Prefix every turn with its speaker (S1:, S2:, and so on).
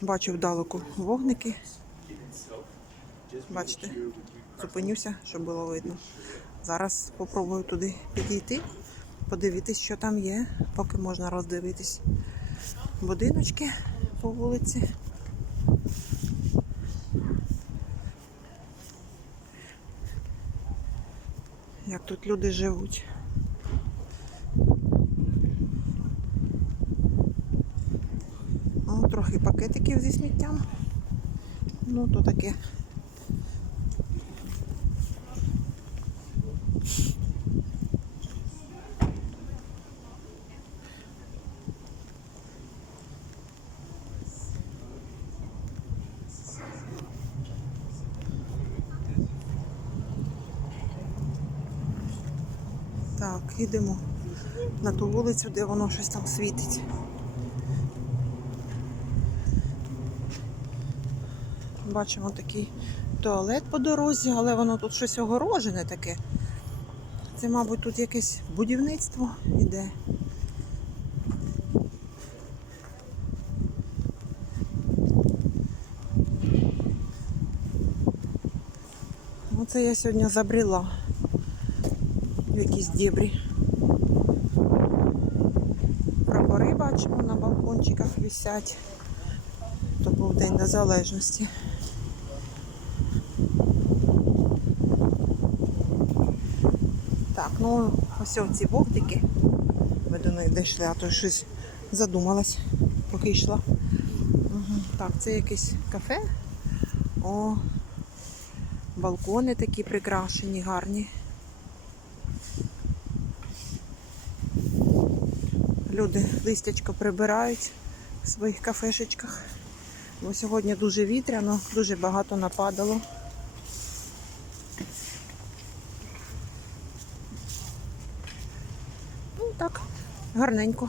S1: Бачу вдалеку вогники. Бачите, зупинюся, щоб було видно. Зараз спробую туди підійти, подивитись, що там є, поки можна роздивитись будиночки по вулиці. Як тут люди живуть. О, трохи пакетиків зі сміттям. Ну, то таке. Так, їдемо на ту вулицю, де воно щось там світить. Бачимо такий туалет по дорозі, але воно тут щось огорожене таке. Це, мабуть, тут якесь будівництво іде. Оце я сьогодні забрела в якісь дебрі. Прапори бачимо на балкончиках висять. То був День Незалежності. Так, ну ось ці вовтики. Ми до них дійшли, а то щось задумалась, поки йшла. Угу. Так, це якесь кафе. О, балкони такі прикрашені, гарні. Люди листячко прибирають в своїх кафешечках. Бо сьогодні дуже вітряно, дуже багато нападало. Так, гарненько.